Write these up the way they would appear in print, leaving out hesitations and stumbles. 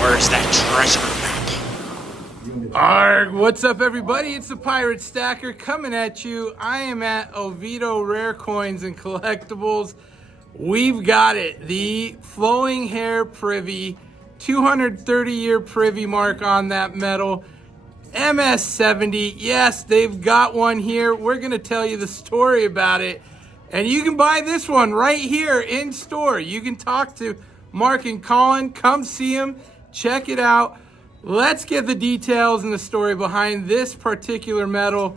Where's that treasure map? Arg, what's up everybody? It's the Pirate Stacker coming at you. I am at Oviedo Rare Coins and Collectibles. We've got it, the flowing hair Privy, 230-year Privy mark on that metal. MS70, yes, they've got one here. We're gonna tell you the story about it. And you can buy this one right here in store. You can talk to Mark and Colin, come see them, check it out. Let's get the details and the story behind this particular metal.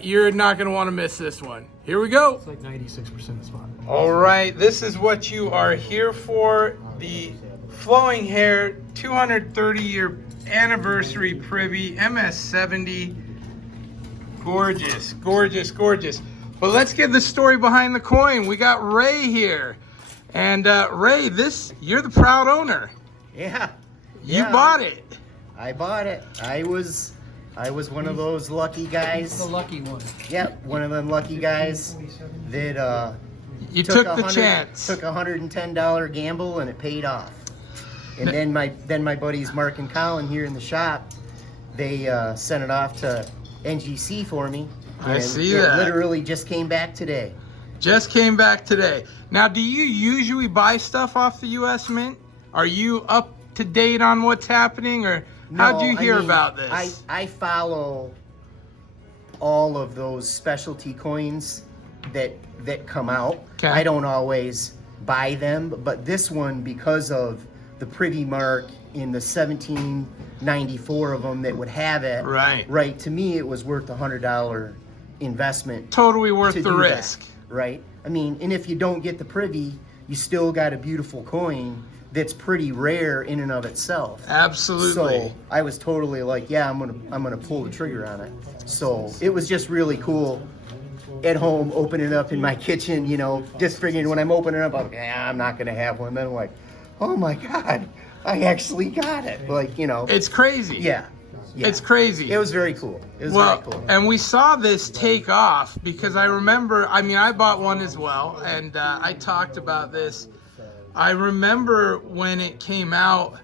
You're not gonna wanna miss this one. Here we go. It's like 96% of spot. All right, this is what you are here for. The flowing hair 230-year anniversary Privy MS70. Gorgeous, gorgeous, gorgeous. But let's get the story behind the coin. We got Ray here. And Ray, you're the proud owner. Yeah. You bought it. I bought it. I was one of those lucky guys. The lucky one. Yep, one of them lucky guys that You took the chance. Took a $110 gamble and it paid off. And then my buddies Mark and Colin here in the shop, they sent it off to NGC for me. I see it that. Literally just came back today. Just came back today. Now, do you usually buy stuff off the U.S. Mint? Are you up to date on what's happening, or how'd you hear about this? I follow all of those specialty coins that come out. Okay. I don't always buy them, but this one, because of the Privy mark in the 1794 of them that would have it, right, to me it was worth $100 investment. Totally worth the risk. That, right? I mean, and if you don't get the Privy, you still got a beautiful coin that's pretty rare in and of itself. Absolutely. So I was totally like, yeah, I'm gonna pull the trigger on it. So it was just really cool at home, opening it up in my kitchen, you know, just figuring when I'm opening it up, I'm like, yeah, I'm not gonna have one. Then I'm like, oh my God, I actually got it. Like, you know. It's crazy. Yeah. It's crazy. It was very cool. It was very cool. And we saw this take off because I remember, I mean, I bought one as well, and I talked about this. I remember when it came out,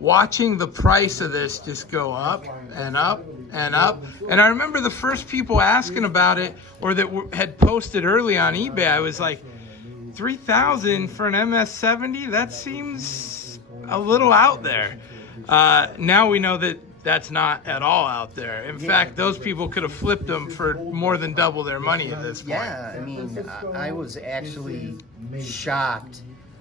watching the price of this just go up and up and up. And I remember the first people asking about it, or that had posted early on eBay, I was like, 3,000 for an MS70? That seems a little out there. Now we know that that's not at all out there. In fact, those people could have flipped them for more than double their money at this point. Yeah, I mean, I was actually shocked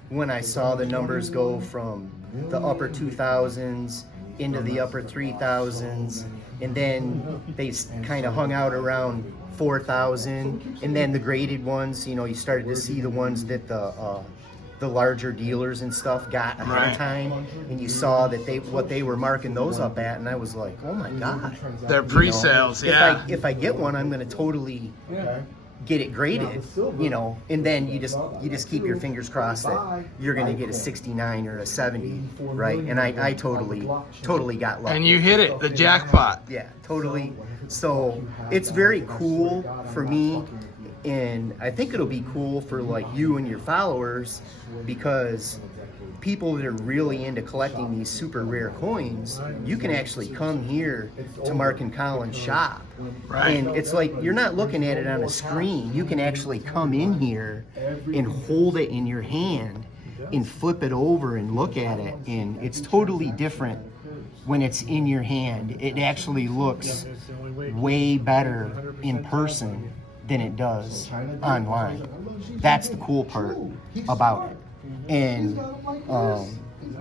when I saw the numbers go from the upper 2000s into the upper 3000s, and then they kind of hung out around 4,000, and then the graded ones, you know, you started to see the ones that the larger dealers and stuff got ahead of time, and you saw that what they were marking those up at, and I was like, oh my God. They're pre-sales, yeah. If I get one, I'm gonna totally get it graded, you know, and then you just keep your fingers crossed that you're gonna get a 69 or a 70, right? And I totally got lucky. And you hit it, the jackpot. Yeah, totally. So it's very cool for me, and I think it'll be cool for like you and your followers, because people that are really into collecting these super rare coins, you can actually come here to Mark and Colin's shop. Right. And it's like you're not looking at it on a screen. You can actually come in here and hold it in your hand and flip it over and look at it, and it's totally different when it's in your hand. It actually looks way better in person than it does online. That's the cool part about it. And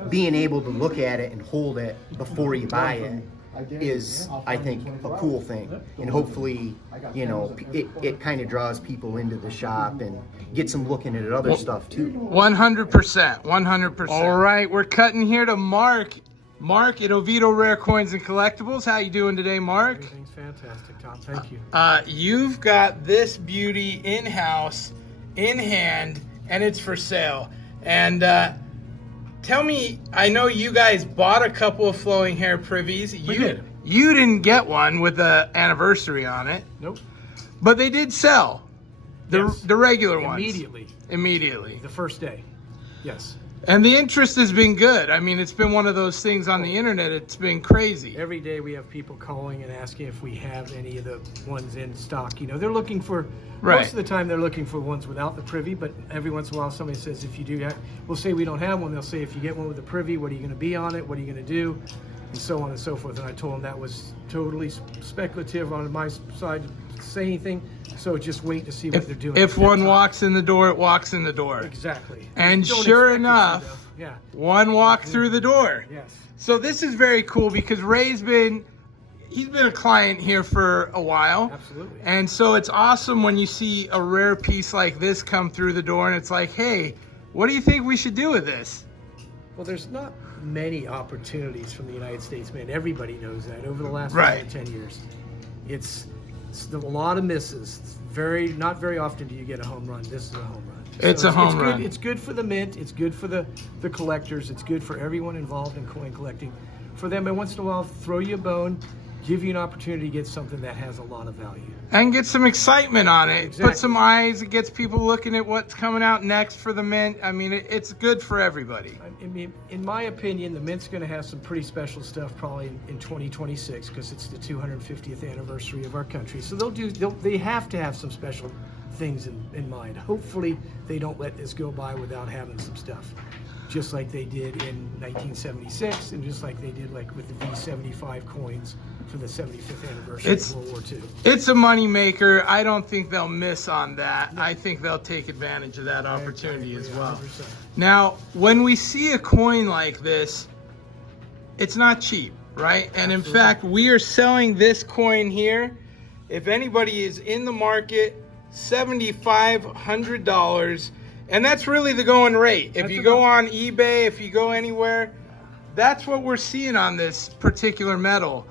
being able to look at it and hold it before you buy it is, I think, a cool thing. And hopefully, you know, it kind of draws people into the shop and gets them looking at other stuff too. 100%, 100%. All right, we're cutting here to Mark. Mark at Oviedo Rare Coins and Collectibles. How you doing today, Mark? Everything's fantastic, Tom. Thank you. You've got this beauty in-house, in hand, and it's for sale. And tell me, I know you guys bought a couple of flowing hair privies. We did. You didn't get one with the anniversary on it. Nope. But they did sell. Yes. The regular ones. Immediately. Immediately. The first day. Yes. And the interest has been good. I mean, it's been one of those things on the internet. It's been crazy. Every day we have people calling and asking if we have any of the ones in stock. You know, they're looking for, most of the time they're looking for ones without the Privy, but every once in a while somebody says if you do that, we'll say we don't have one. They'll say if you get one with the Privy, what are you going to be on it? What are you going to do? And so on and so forth. And I told them that was totally speculative on my side to say anything. So just wait to see what they're doing. If one walks in the door, it walks in the door. Exactly. And Don't sure expect it to, enough, though. Yeah. one walked through the door. Yes. So this is very cool because he's been a client here for a while. Absolutely. And so it's awesome when you see a rare piece like this come through the door and it's like, hey, what do you think we should do with this? Well, there's not many opportunities from the United States, man. Everybody knows that over the last Right. 5 or 10 years. It's a lot of misses. It's not very often do you get a home run. This is a home run. It's a home run. It's good for the mint. It's good for the collectors. It's good for everyone involved in coin collecting. For them, and once in a while, throw you a bone, give you an opportunity to get something that has a lot of value. And get some excitement on it. Exactly. Put some eyes. It gets people looking at what's coming out next for the mint. I mean, it's good for everybody. I mean, in my opinion, the Mint's going to have some pretty special stuff probably in 2026 because it's the 250th anniversary of our country. So they have to have some special things in mind. Hopefully, they don't let this go by without having some stuff, just like they did in 1976 and just like they did like with the V75 coins for the 75th anniversary of World War II. It's a money maker. I don't think they'll miss on that. I think they'll take advantage of that opportunity as well. 100%. Now, when we see a coin like this, it's not cheap, right? And in fact, we are selling this coin here. If anybody is in the market, $7,500. And that's really the going rate. If you go on eBay, if you go anywhere, that's what we're seeing on this particular metal.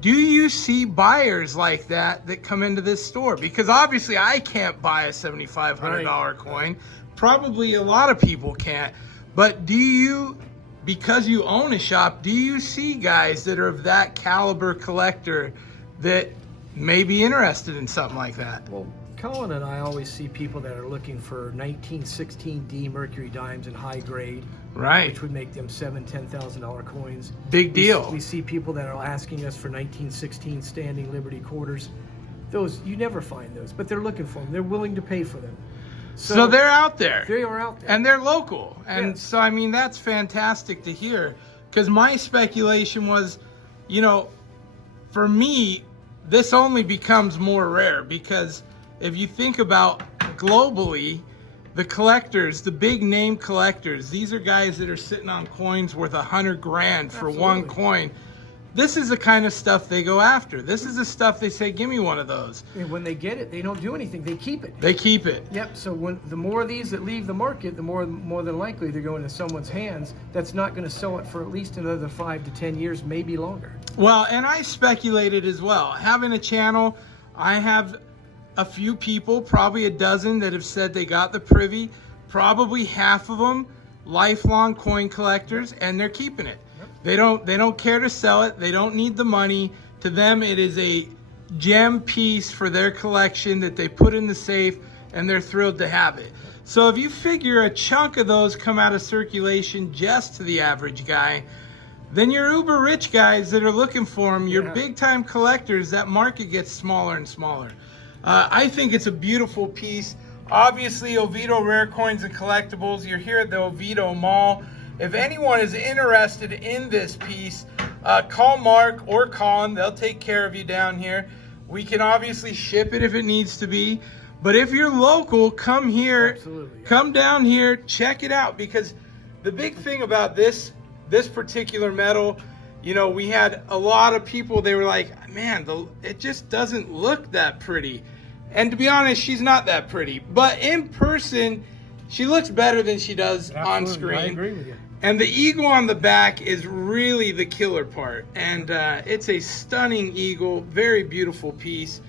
Do you see buyers like that come into this store? Because obviously I can't buy a $7,500 coin. Probably a lot of people can't. But do you, because you own a shop, do you see guys that are of that caliber collector that may be interested in something like that? Well, Colin and I always see people that are looking for 1916D mercury dimes in high grade, Right. which would make them $10,000 coins. Big deal. We see people that are asking us for 1916 standing Liberty quarters. Those, you never find those, but they're looking for them. They're willing to pay for them. So they're out there. They are out there. And they're local. And Yes. so, I mean, that's fantastic to hear. Because my speculation was, you know, for me, this only becomes more rare because if you think about globally, the collectors, the big name collectors, these are guys that are sitting on coins worth $100 grand for one coin. This is the kind of stuff they go after. This is the stuff they say, give me one of those. And when they get it, they don't do anything. They keep it. They keep it. Yep. So when the more of these that leave the market, the more than likely they're going to someone's hands that's not going to sell it for at least another 5 to 10 years, maybe longer. Well, and I speculated as well. Having a channel, I have a few people, probably a dozen, that have said they got the Privy. Probably half of them lifelong coin collectors, and they're keeping it. They don't care to sell it. They don't need the money. To them, it is a gem piece for their collection that they put in the safe, and they're thrilled to have it. So if you figure a chunk of those come out of circulation just to the average guy, then your uber rich guys that are looking for them, your big time collectors, that market gets smaller and smaller. I think it's a beautiful piece. Obviously, Oviedo Rare Coins and Collectibles, you're here at the Oviedo Mall. If anyone is interested in this piece, call Mark or Colin. They'll take care of you down here. We can obviously ship it if it needs to be. But if you're local, come here. Absolutely, yeah. Come down here, check it out. Because the big thing about this particular metal, you know, we had a lot of people, they were like, man, it just doesn't look that pretty. And to be honest, she's not that pretty. But in person, she looks better than she does on screen. I agree with you. And the eagle on the back is really the killer part. And it's a stunning eagle, very beautiful piece.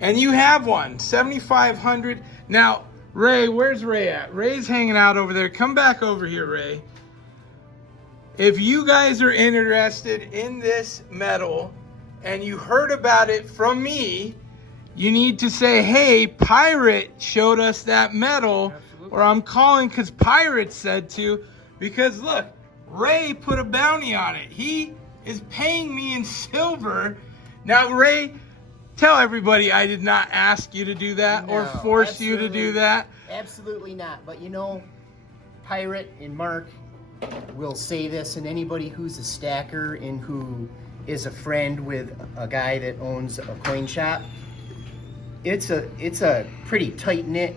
And you have one, 7,500. Now, Ray, where's Ray at? Ray's hanging out over there. Come back over here, Ray. If you guys are interested in this metal and you heard about it from me, you need to say, hey, Pirate showed us that metal. Absolutely. or I'm calling because Pirate said to, because look, Ray put a bounty on it. He is paying me in silver. Now, Ray, tell everybody I did not ask you to do that or force you to do that. Absolutely not. But you know, Pirate and Mark will say this, and anybody who's a stacker and who is a friend with a guy that owns a coin shop, it's a pretty tight-knit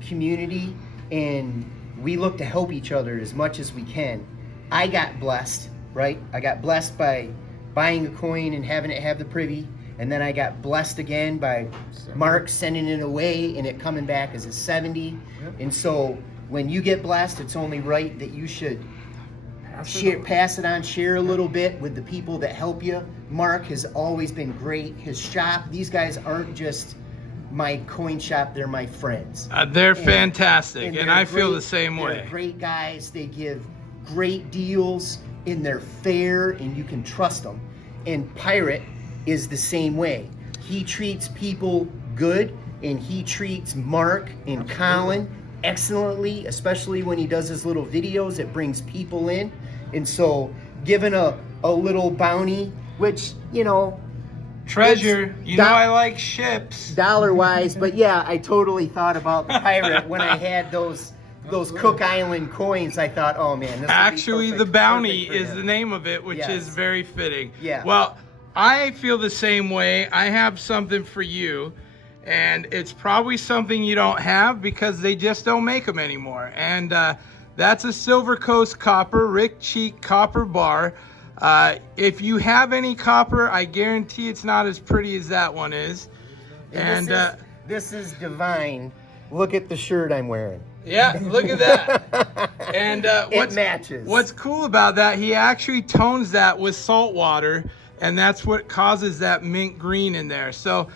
community, and we look to help each other as much as we can. I got blessed, right? I got blessed by buying a coin and having it have the Privy, and then I got blessed again by Mark sending it away and it coming back as a 70. Yep. And so when you get blessed, it's only right that you should pass it on, share a little bit with the people that help you. Mark has always been great. His shop, these guys aren't just my coin shop, they're my friends. They're fantastic, and I feel the same way. They're great guys. They give great deals, and they're fair, and you can trust them. And Pirate is the same way. He treats people good, and he treats Mark and Colin excellently, especially when he does his little videos. It brings people in. And so giving a little bounty, which, you know, treasure, you know I like ships. Dollar-wise, but yeah, I totally thought about the Pirate when I had those Cook Island coins. I thought, oh man, this actually perfect, the bounty is the name of it, which is very fitting. Yeah. Well, I feel the same way. I have something for you, and it's probably something you don't have because they just don't make them anymore. And that's a Silver Coast copper, Rick Cheek copper bar. If you have any copper, I guarantee it's not as pretty as that one is. And this is divine. Look at the shirt I'm wearing. Yeah, look at that. And it matches. What's cool about that, he actually tones that with salt water, and that's what causes that mint green in there. So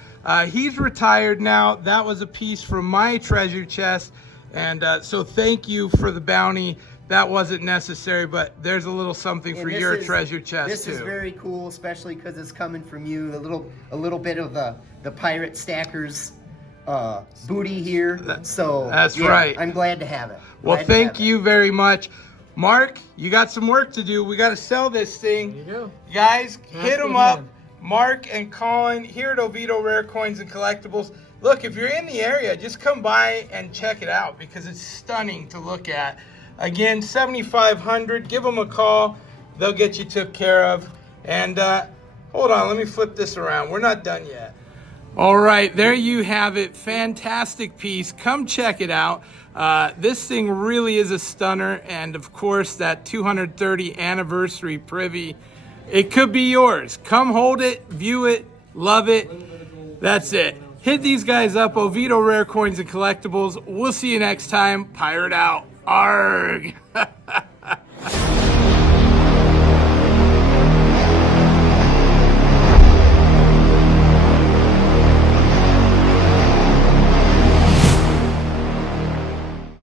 he's retired now. That was a piece from my treasure chest. And so thank you for the bounty. That wasn't necessary, but there's a little something for your treasure chest this too. This is very cool, especially because it's coming from you. A little bit of the Pirate Stackers booty here. So that's right. I'm glad to have it. Well, thank you very much. Mark, you got some work to do. We got to sell this thing. You do. Guys, hit them up. Mark and Colin here at Oviedo Rare Coins and Collectibles. Look, if you're in the area, just come by and check it out because it's stunning to look at. Again, 7,500. Give them a call. They'll get you took care of. And hold on, let me flip this around. We're not done yet. All right, there you have it. Fantastic piece. Come check it out. This thing really is a stunner. And of course, that 230 anniversary Privy, it could be yours. Come hold it, view it, love it. That's it. Hit these guys up, Oviedo Rare Coins and Collectibles. We'll see you next time. Pirate out. Arg.